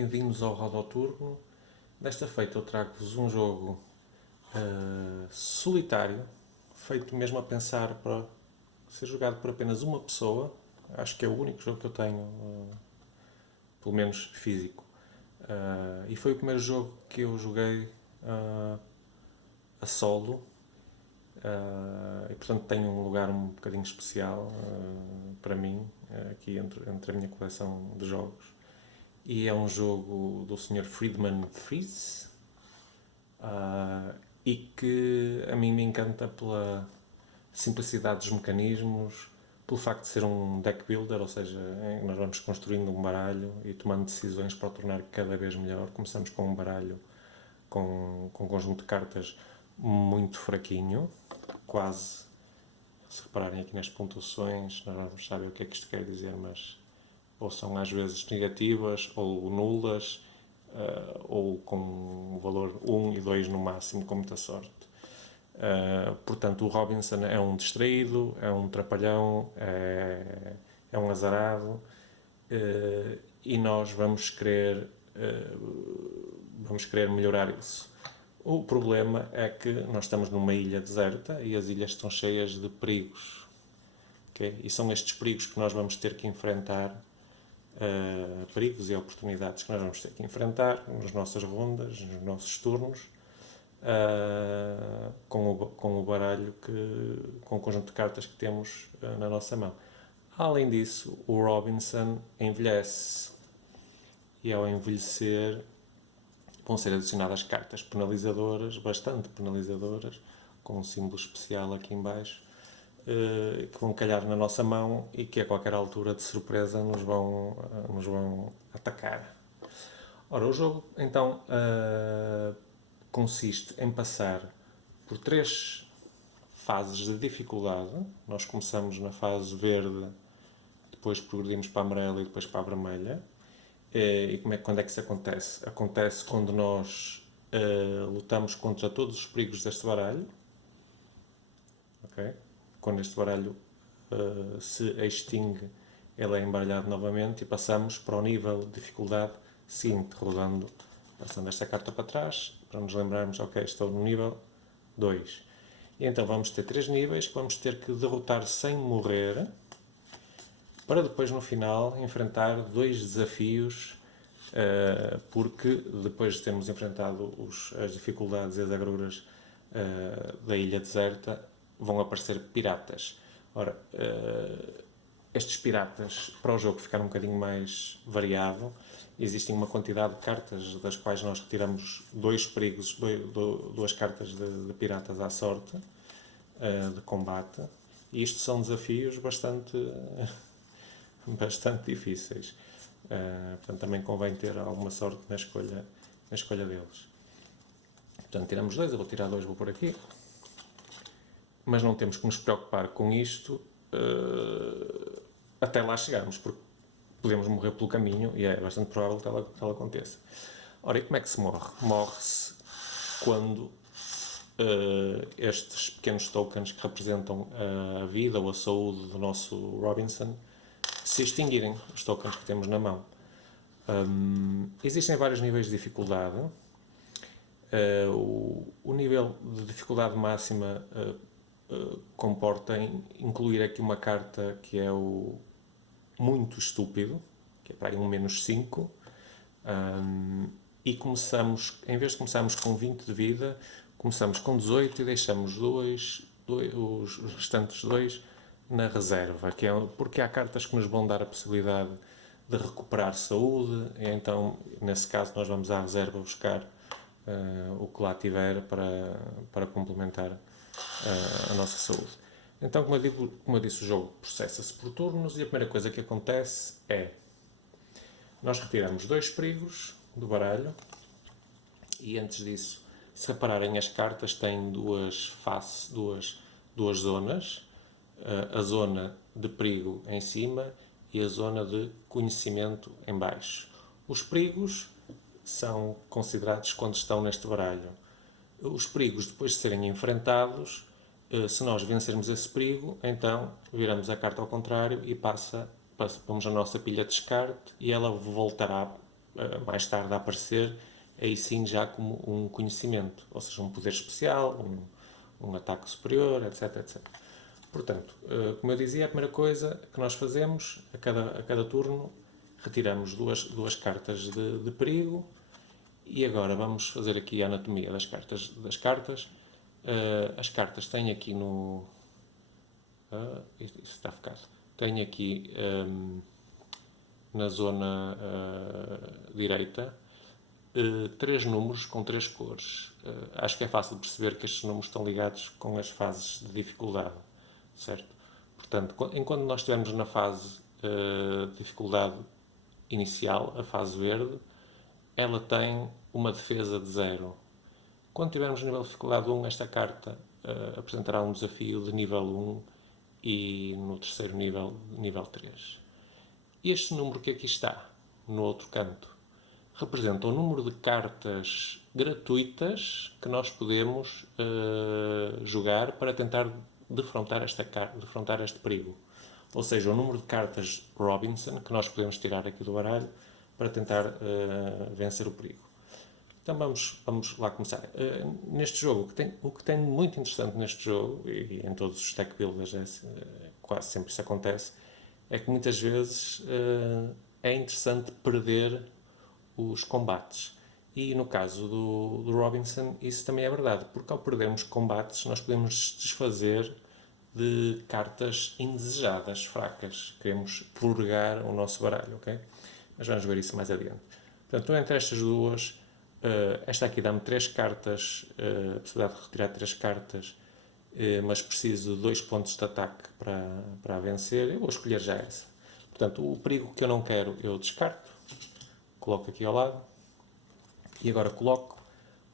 bem-vindos ao Rodoturno. Desta feita eu trago-vos um jogo solitário, feito mesmo a pensar para ser jogado por apenas uma pessoa. Acho que é o único jogo que eu tenho, pelo menos físico. E foi o primeiro jogo que eu joguei a solo. E portanto tem um lugar um bocadinho especial para mim, aqui entre a minha coleção de jogos. E é um jogo do Sr. Friedemann Friese, e que a mim me encanta pela simplicidade dos mecanismos, pelo facto de ser um deck builder, ou seja, nós vamos construindo um baralho e tomando decisões para o tornar cada vez melhor. Começamos com um baralho com um conjunto de cartas muito fraquinho, quase, se repararem aqui nas pontuações, nós vamos saber o que é que isto quer dizer, mas ou são às vezes negativas, ou nulas, ou com um valor 1 e 2 no máximo, com muita sorte. Portanto, o Robinson é um distraído, é um trapalhão, é um azarado, e nós vamos querer melhorar isso. O problema é que nós estamos numa ilha deserta e as ilhas estão cheias de perigos. Okay? E são estes perigos que nós vamos ter que enfrentar, perigos e oportunidades que nós vamos ter que enfrentar nas nossas rondas, nos nossos turnos, com o baralho, com o conjunto de cartas que temos na nossa mão. Além disso, o Robinson envelhece, e ao envelhecer vão ser adicionadas cartas penalizadoras, bastante penalizadoras, com um símbolo especial aqui em baixo, que vão calhar na nossa mão e que a qualquer altura de surpresa nos vão atacar. Ora, o jogo então consiste em passar por 3 fases de dificuldade. Nós começamos na fase verde, depois progredimos para a amarela e depois para a vermelha. E quando é que isso acontece? Acontece quando nós lutamos contra todos os perigos deste baralho. Okay? Quando este baralho se extingue, ele é embaralhado novamente e passamos para o nível de dificuldade seguinte, passando esta carta para trás, para nos lembrarmos, ok, estou no nível 2. E então vamos ter 3 níveis que vamos ter que derrotar sem morrer, para depois no final enfrentar 2 desafios, porque depois de termos enfrentado as dificuldades e as agruras da ilha deserta, vão aparecer piratas. Ora, estes piratas, para o jogo ficar um bocadinho mais variado, existem uma quantidade de cartas das quais nós retiramos 2 perigos, 2 cartas de piratas à sorte, de combate, e isto são desafios bastante difíceis. Portanto, também convém ter alguma sorte na escolha deles. Portanto, tiramos 2, eu vou tirar 2, vou por aqui. Mas não temos que nos preocupar com isto até lá chegarmos, porque podemos morrer pelo caminho e é bastante provável que ela aconteça. Ora, e como é que se morre? Morre-se quando estes pequenos tokens que representam a vida ou a saúde do nosso Robinson se extinguirem, os tokens que temos na mão. Existem vários níveis de dificuldade. O nível de dificuldade máxima comporta incluir aqui uma carta que é o muito estúpido, que é para aí um -5, e começamos, em vez de começarmos com 20 de vida, começamos com 18 e deixamos os restantes 2 na reserva, porque há cartas que nos vão dar a possibilidade de recuperar saúde, e então, nesse caso, nós vamos à reserva buscar o que lá tiver para complementar a nossa saúde. Então, como eu disse, o jogo processa-se por turnos e a primeira coisa que acontece é nós retiramos 2 perigos do baralho e antes disso, se repararem, as cartas têm duas faces, duas zonas, a zona de perigo em cima e a zona de conhecimento em baixo. Os perigos são considerados quando estão neste baralho. Os perigos, depois de serem enfrentados, se nós vencermos esse perigo, então viramos a carta ao contrário e vamos à nossa pilha de descarte e ela voltará mais tarde a aparecer, aí sim já como um conhecimento, ou seja, um poder especial, um ataque superior, etc, etc. Portanto, como eu dizia, a primeira coisa que nós fazemos a cada turno, retiramos duas cartas de perigo. E agora vamos fazer aqui a anatomia das cartas. As cartas têm aqui no... Isso está focado. Tem aqui na zona direita três números com três cores. Acho que é fácil de perceber que estes números estão ligados com as fases de dificuldade, certo? Portanto, enquanto nós estivermos na fase de dificuldade inicial, a fase verde, ela tem uma defesa de 0. Quando tivermos nível de dificuldade 1, esta carta apresentará um desafio de nível 1 e no terceiro nível 3. Este número que aqui está, no outro canto, representa o número de cartas gratuitas que nós podemos jogar para tentar defrontar este perigo. Ou seja, o número de cartas Robinson que nós podemos tirar aqui do baralho para tentar vencer o perigo. Então vamos lá começar. Neste jogo, o que tem muito interessante neste jogo, e em todos os deck builders quase sempre isso acontece, é que muitas vezes é interessante perder os combates. E no caso do Robinson, isso também é verdade, porque ao perdermos combates, nós podemos desfazer de cartas indesejadas, fracas. Queremos purgar o nosso baralho, ok? Mas vamos ver isso mais adiante. Portanto, entre estas duas, esta aqui dá-me 3 cartas, a possibilidade de retirar 3 cartas, mas preciso de 2 pontos de ataque para a vencer. Eu vou escolher já essa. Portanto, o perigo que eu não quero, eu descarto. Coloco aqui ao lado. E agora coloco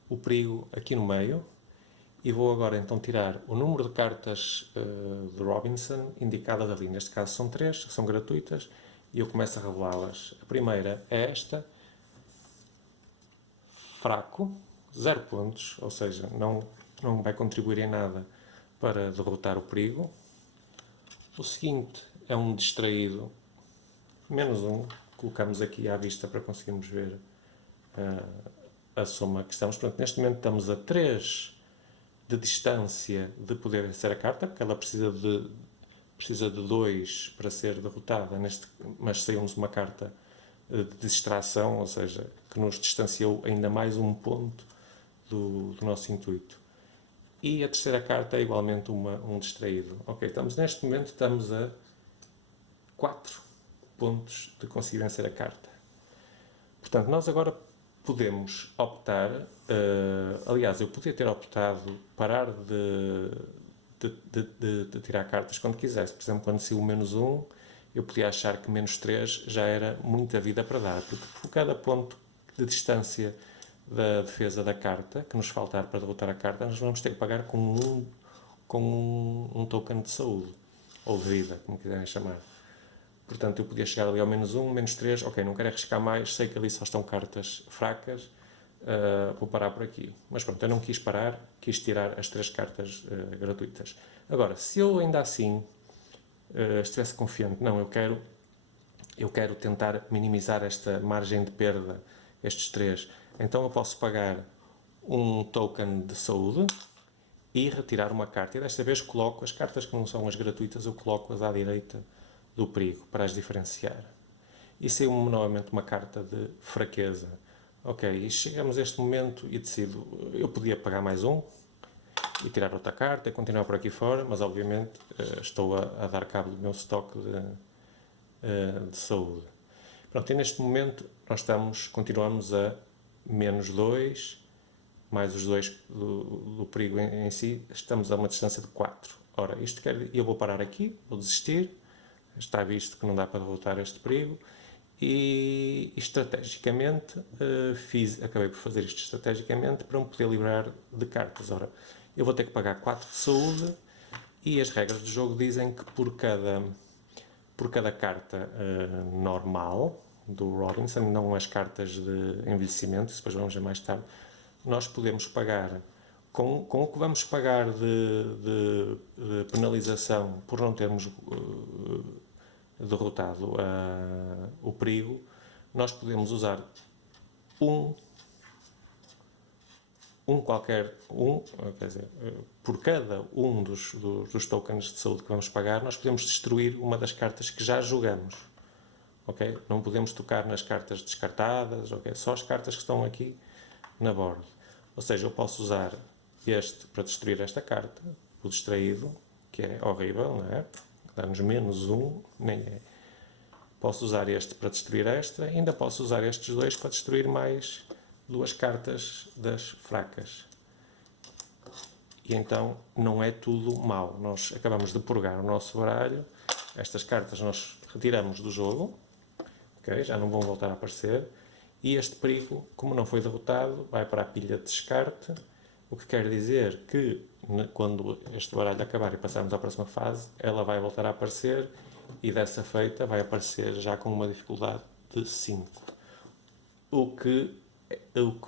o perigo aqui no meio. E vou agora então tirar o número de cartas de Robinson indicadas ali. Neste caso são 3, que são gratuitas. E eu começo a revelá-las. A primeira é esta. Fraco, 0 pontos, ou seja, não vai contribuir em nada para derrotar o perigo. O seguinte é um distraído, menos 1, colocamos aqui à vista para conseguirmos ver a soma que estamos. Portanto, neste momento estamos a 3 de distância de poder vencer a carta, porque ela precisa de 2 para ser derrotada, mas saiu-nos uma carta de distração, ou seja, que nos distanciou ainda mais um ponto do nosso intuito. E a terceira carta é igualmente um distraído. Ok, neste momento estamos a 4 pontos de conseguir vencer a carta. Portanto, nós agora podemos optar, aliás, eu podia ter optado parar de tirar cartas quando quisesse. Por exemplo, quando saiu o menos 1, eu podia achar que menos 3 já era muita vida para dar, porque por cada ponto de distância da defesa da carta, que nos faltar para derrotar a carta, nós vamos ter que pagar com um token de saúde, ou de vida, como quiserem chamar. Portanto, eu podia chegar ali ao menos 1, menos 3, ok, não quero arriscar mais, sei que ali só estão cartas fracas, vou parar por aqui. Mas pronto, eu não quis parar, quis tirar as 3 cartas gratuitas. Agora, se eu ainda assim estivesse confiante, não, eu quero tentar minimizar esta margem de perda, estes 3, então eu posso pagar um token de saúde e retirar uma carta. E desta vez coloco as cartas que não são as gratuitas, eu coloco-as à direita do perigo, para as diferenciar. E saiu novamente uma carta de fraqueza. Ok, e chegamos a este momento e decido, eu podia pagar mais um e tirar outra carta e continuar por aqui fora, mas obviamente estou a dar cabo do meu estoque de saúde. Pronto, e neste momento nós continuamos a menos 2, mais os 2 do perigo em si, estamos a uma distância de 4. Ora, eu vou parar aqui, vou desistir, está visto que não dá para derrotar este perigo, e estrategicamente acabei por fazer isto estrategicamente para me poder livrar de cartas. Ora, eu vou ter que pagar 4 de saúde e as regras do jogo dizem que por cada carta normal do Robinson, não as cartas de envelhecimento, depois vamos ver mais tarde, nós podemos pagar com o que vamos pagar de penalização por não termos derrotado o perigo, nós podemos usar quer dizer, por cada um dos tokens de saúde que vamos pagar, nós podemos destruir uma das cartas que já jogamos. Okay? Não podemos tocar nas cartas descartadas, okay? Só as cartas que estão aqui na board. Ou seja, eu posso usar este para destruir esta carta, o distraído, que é horrível, não é? Dá-nos -1, nem é. Posso usar este para destruir esta, ainda posso usar estes dois para destruir mais 2 cartas das fracas. E então não é tudo mau. Nós acabamos de purgar o nosso baralho, estas cartas nós retiramos do jogo, okay? Já não vão voltar a aparecer, e este perigo, como não foi derrotado, vai para a pilha de descarte, o que quer dizer que quando este baralho acabar e passarmos à próxima fase, ela vai voltar a aparecer e dessa feita vai aparecer já com uma dificuldade de 5. O que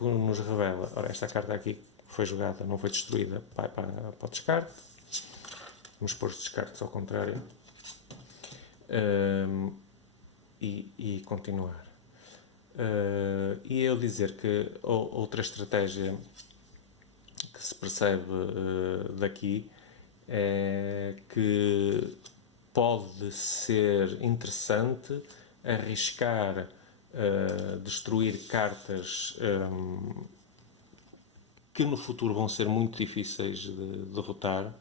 nos revela, ora, esta carta aqui foi jogada, não foi destruída, vai para o descarte. Vamos pôr os descartes ao contrário. E continuar. E eu dizer que outra estratégia que se percebe daqui é que pode ser interessante arriscar destruir cartas que no futuro vão ser muito difíceis de derrotar.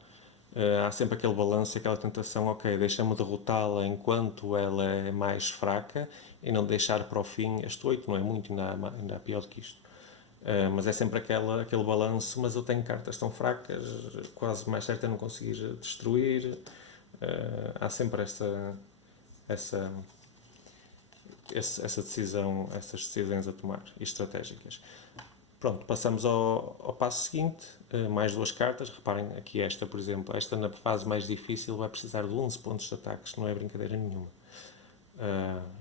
Há sempre aquele balanço, aquela tentação, ok, deixa-me derrotá-la enquanto ela é mais fraca e não deixar para o fim. Este 8 não é muito, ainda há pior do que isto. Mas é sempre aquele balanço, mas eu tenho cartas tão fracas, quase mais certo é não conseguir destruir. Há sempre essa decisão, essas decisões a tomar, e estratégicas. Pronto, passamos ao passo seguinte, mais 2 cartas. Reparem aqui esta, por exemplo, esta na fase mais difícil vai precisar de 11 pontos de ataques, não é brincadeira nenhuma.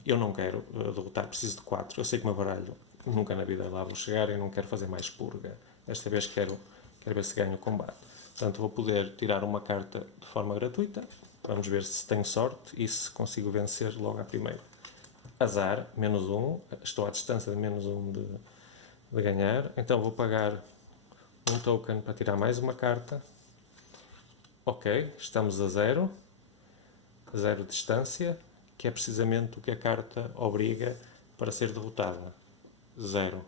Eu não quero derrotar, preciso de 4. Eu sei que o meu baralho nunca na vida lá vou chegar e não quero fazer mais purga. Desta vez quero ver se ganho o combate. Portanto, vou poder tirar uma carta de forma gratuita. Vamos ver se tenho sorte e se consigo vencer logo à primeira. Azar, -1. Estou à distância de -1 de ganhar. Então vou pagar um token para tirar mais uma carta. Ok, estamos a 0 distância, que é precisamente o que a carta obriga para ser derrotada. 0.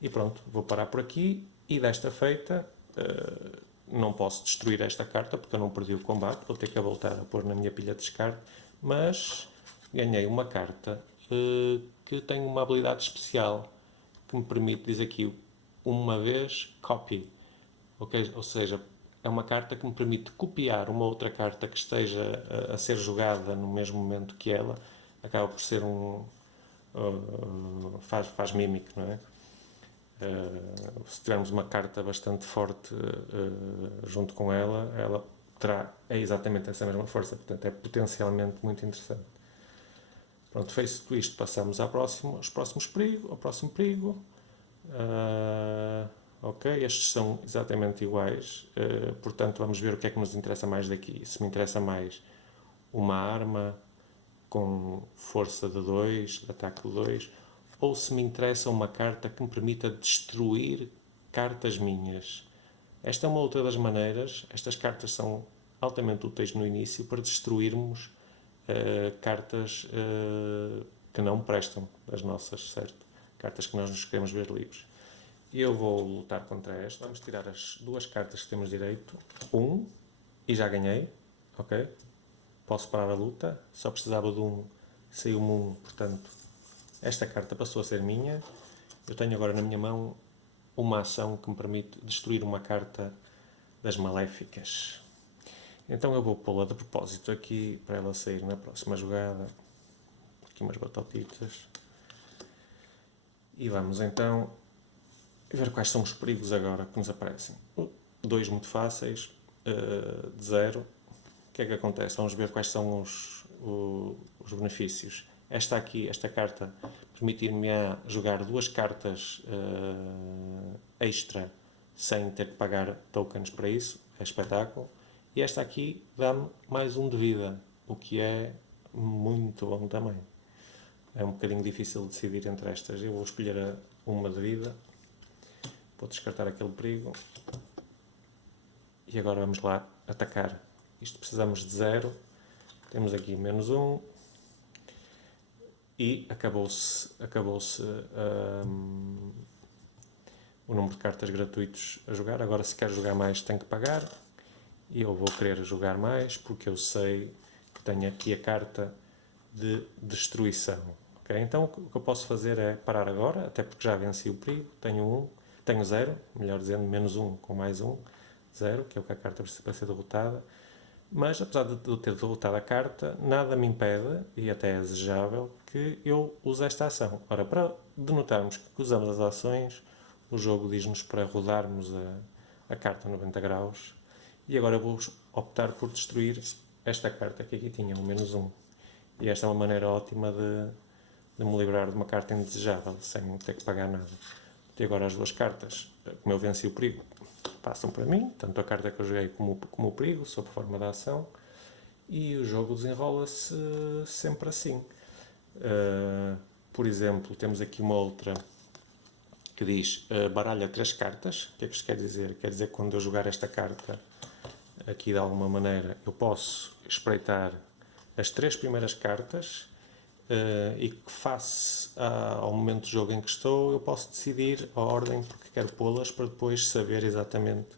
E pronto, vou parar por aqui e desta feita não posso destruir esta carta porque eu não perdi o combate, vou ter que voltar a pôr na minha pilha de descarte, mas ganhei uma carta que tem uma habilidade especial que me permite, diz aqui, uma vez copy, okay? Ou seja, é uma carta que me permite copiar uma outra carta que esteja a ser jogada no mesmo momento que ela, acaba por ser faz mímico, não é? Se tivermos uma carta bastante forte junto com ela, ela terá exatamente essa mesma força, portanto é potencialmente muito interessante. Pronto, feito isto, passamos ao próximo perigo. Ok, estes são exatamente iguais, portanto vamos ver o que é que nos interessa mais daqui. Se me interessa mais uma arma com força de 2, ataque de 2, ou se me interessa uma carta que me permita destruir cartas minhas. Esta é uma outra das maneiras. Estas cartas são altamente úteis no início para destruirmos cartas que não prestam, as nossas, certo? Cartas que nós nos queremos ver livres. E eu vou lutar contra esta. Vamos tirar as 2 cartas que temos direito. 1, e já ganhei, ok? Posso parar a luta, só precisava de 1, saiu-me 1, portanto, esta carta passou a ser minha. Eu tenho agora na minha mão uma ação que me permite destruir uma carta das maléficas. Então eu vou pô-la de propósito aqui, para ela sair na próxima jogada. Aqui umas batotitas. E vamos então ver quais são os perigos agora que nos aparecem. 2 muito fáceis, de 0. O que é que acontece? Vamos ver quais são os benefícios. Esta carta permitir-me a jogar 2 cartas extra sem ter que pagar tokens para isso, é espetáculo. E esta aqui dá-me mais 1 de vida, o que é muito bom também. É um bocadinho difícil decidir entre estas. Eu vou escolher uma de vida. Vou descartar aquele perigo. E agora vamos lá atacar. Isto precisamos de 0. Temos aqui -1. E acabou-se o número de cartas gratuitos a jogar. Agora, se quer jogar mais, tem que pagar. E eu vou querer jogar mais, porque eu sei que tenho aqui a carta de destruição. Okay? Então, o que eu posso fazer é parar agora, até porque já venci o perigo. Tenho 0, melhor dizendo, -1 com +1, 0, que é o que a carta precisa para ser derrotada. Mas, apesar de eu ter derrotado a carta, nada me impede, e até é desejável, que eu use esta ação. Ora, para denotarmos que usamos as ações, o jogo diz-nos para rodarmos a carta 90 graus. E agora eu vou optar por destruir esta carta que aqui tinha, o -1. E esta é uma maneira ótima de me livrar de uma carta indesejável, sem ter que pagar nada. E agora as duas cartas, como eu venci o perigo, passam para mim, tanto a carta que eu joguei como o perigo, sob forma de ação, e o jogo desenrola-se sempre assim. Por exemplo, temos aqui uma outra que diz baralha 3 cartas. O que é que isto quer dizer? Quer dizer que quando eu jogar esta carta aqui de alguma maneira, eu posso espreitar as 3 primeiras cartas e que face ao momento do jogo em que estou, eu posso decidir a ordem porque quero pô-las para depois saber exatamente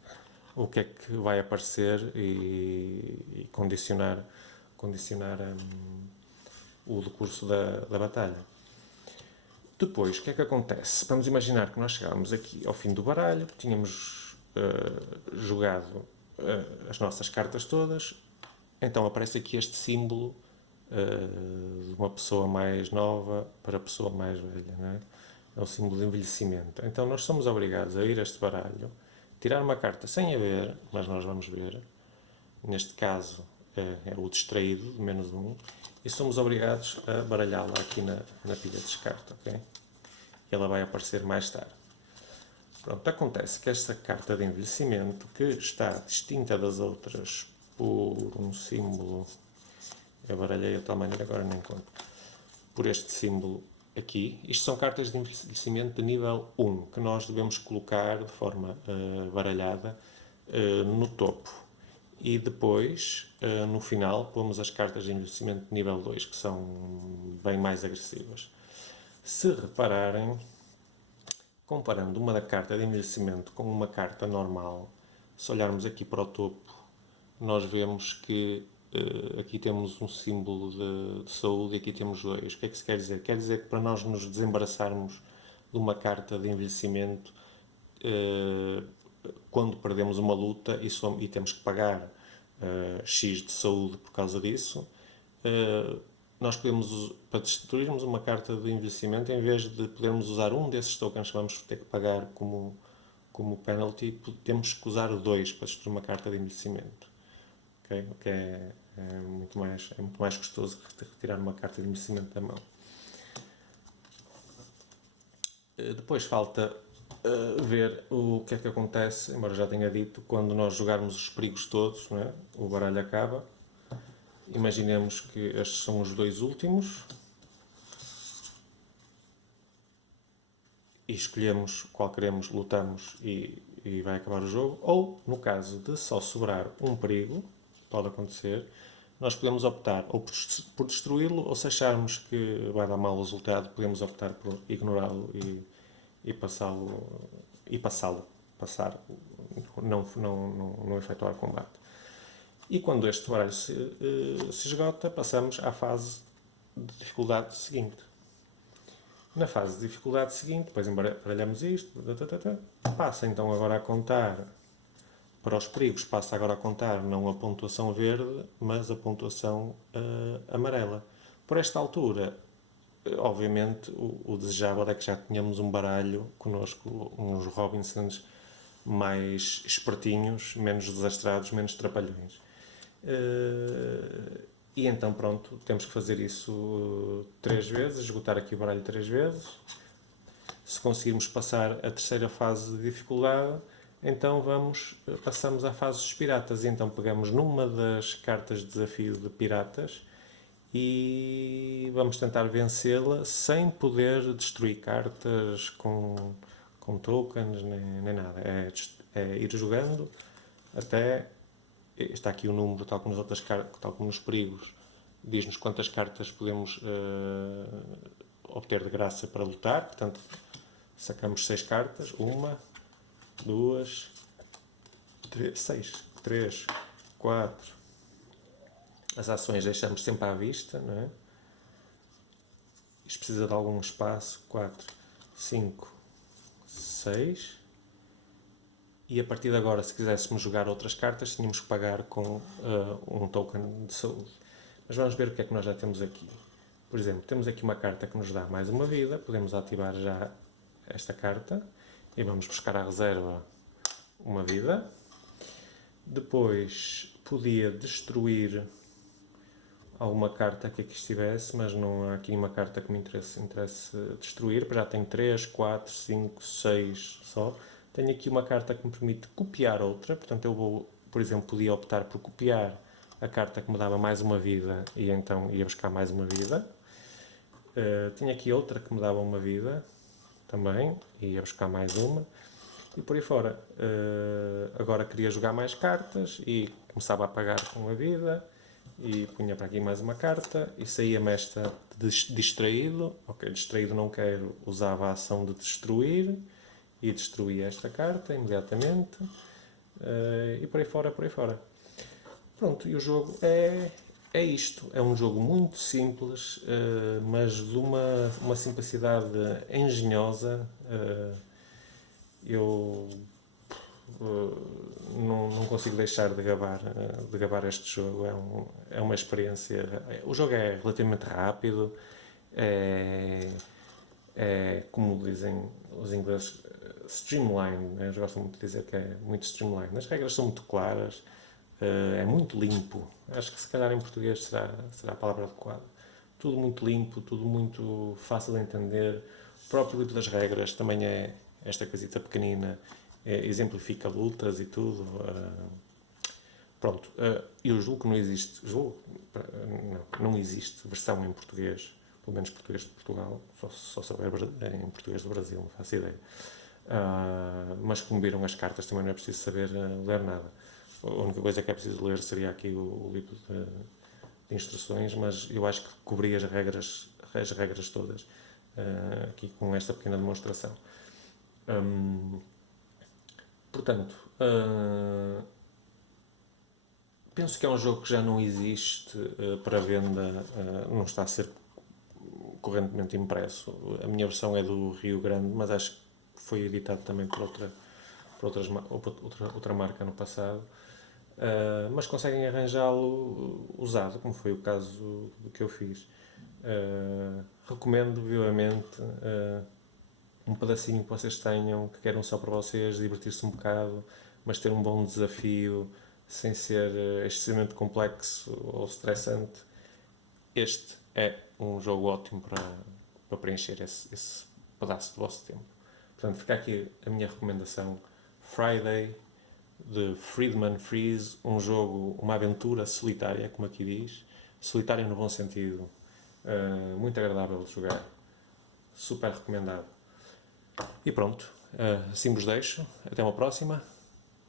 o que é que vai aparecer e condicionar o decurso da batalha. Depois, o que é que acontece? Vamos imaginar que nós chegámos aqui ao fim do baralho, tínhamos jogado as nossas cartas todas, então aparece aqui este símbolo de uma pessoa mais nova para a pessoa mais velha, não é? É o símbolo de envelhecimento. Então nós somos obrigados a ir a este baralho, tirar uma carta sem a ver, mas nós vamos ver, neste caso é o distraído, de -1, e somos obrigados a baralhá-la aqui na pilha de descarte, ok? E ela vai aparecer mais tarde. Pronto, acontece que esta carta de envelhecimento, que está distinta das outras por um símbolo, eu baralhei de tal maneira, agora nem conto, por este símbolo aqui, isto são cartas de envelhecimento de nível 1, que nós devemos colocar de forma baralhada no topo. E depois, no final, pomos as cartas de envelhecimento de nível 2, que são bem mais agressivas. Se repararem, comparando uma da carta de envelhecimento com uma carta normal, se olharmos aqui para o topo, nós vemos que aqui temos um símbolo de saúde e aqui temos 2. O que é que isso quer dizer? Quer dizer que para nós nos desembaraçarmos de uma carta de envelhecimento, quando perdemos uma luta e temos que pagar X de saúde por causa disso, nós podemos, para destruirmos uma carta de envelhecimento, em vez de podermos usar um desses tokens que vamos ter que pagar como penalty, temos que usar 2 para destruir uma carta de envelhecimento. Okay? O que é muito mais custoso que retirar uma carta de envelhecimento da mão. Depois falta ver o que é que acontece, embora já tenha dito, quando nós jogarmos os perigos todos, não é? O baralho acaba. Imaginemos que estes são os 2 últimos e escolhemos qual queremos, lutamos e vai acabar o jogo. Ou, no caso de só sobrar um perigo, pode acontecer, nós podemos optar ou por destruí-lo, ou se acharmos que vai dar mau resultado, podemos optar por ignorá-lo e não efetuar o combate. E quando este baralho se esgota, passamos à fase de dificuldade seguinte. Na fase de dificuldade seguinte, depois embaralhamos isto, passa então agora a contar, para os perigos, passa agora a contar não a pontuação verde, mas a pontuação amarela. Por esta altura, obviamente, o desejável é que já tínhamos um baralho connosco, uns Robinsons mais espertinhos, menos desastrados, menos trapalhões. E então pronto, temos que fazer isso 3 vezes, esgotar aqui o baralho 3 vezes. Se conseguirmos passar a terceira fase de dificuldade, então passamos à fase dos piratas. E então pegamos numa das cartas de desafio de piratas e vamos tentar vencê-la sem poder destruir cartas com tokens nem nada. É ir jogando até... Está aqui o número, tal como nas outras cartas, tal como nos perigos, diz-nos quantas cartas podemos obter de graça para lutar. Portanto, sacamos 6 cartas. 1, 2, 3, 6. 3, 4. As ações deixamos sempre à vista, não é? Isto precisa de algum espaço. 4, 5, 6. E a partir de agora, se quiséssemos jogar outras cartas, tínhamos que pagar com um token de saúde. Mas vamos ver o que é que nós já temos aqui. Por exemplo, temos aqui uma carta que nos dá mais uma vida. Podemos ativar já esta carta. E vamos buscar à reserva uma vida. Depois, podia destruir alguma carta que aqui estivesse, mas não há aqui uma carta que me interesse destruir. Já tenho 3, 4, 5, 6 só. Tenho aqui uma carta que me permite copiar outra, portanto eu vou, por exemplo, podia optar por copiar a carta que me dava mais uma vida e então ia buscar mais uma vida. Tinha aqui outra que me dava uma vida também, ia buscar mais uma e por aí fora. Agora queria jogar mais cartas e começava a pagar com a vida e punha para aqui mais uma carta e saía-me esta de distraído. Ok, distraído não quero, usava a ação de destruir e destruí esta carta imediatamente e por aí fora, por aí fora. Pronto, e o jogo é isto. É um jogo muito simples, mas de uma simplicidade engenhosa. Eu não consigo deixar de gabar este jogo. É uma experiência. O jogo é relativamente rápido, como dizem os ingleses, streamline. Eles gostam muito de dizer que é muito streamline. As regras são muito claras, é muito limpo. Acho que se calhar em português será a palavra adequada. Tudo muito limpo, tudo muito fácil de entender. O próprio livro das regras também é esta coisita pequenina, exemplifica lutas e tudo. Pronto, eu julgo que não existe, não existe versão em português, pelo menos português de Portugal, só souber em português do Brasil, não faço ideia. Mas como viram as cartas, também não é preciso saber ler nada. A única coisa que é preciso ler seria aqui o livro de instruções, mas eu acho que cobri as regras todas aqui com esta pequena demonstração. Portanto, penso que é um jogo que já não existe para venda, não está a ser correntemente impresso. A minha versão é do Rio Grande, mas acho que foi editado também por outra marca no passado. Mas conseguem arranjá-lo usado, como foi o caso do que eu fiz. Recomendo vivamente um pedacinho que vocês tenham, que queiram só para vocês, divertir-se um bocado, mas ter um bom desafio, sem ser excessivamente complexo ou estressante. Este é um jogo ótimo para preencher esse pedaço do vosso tempo. Portanto, fica aqui a minha recomendação. Friday, de Friedman Freeze, um jogo, uma aventura solitária, como aqui diz, solitária no bom sentido, muito agradável de jogar, super recomendado. E pronto, assim vos deixo, até uma próxima,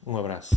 um abraço.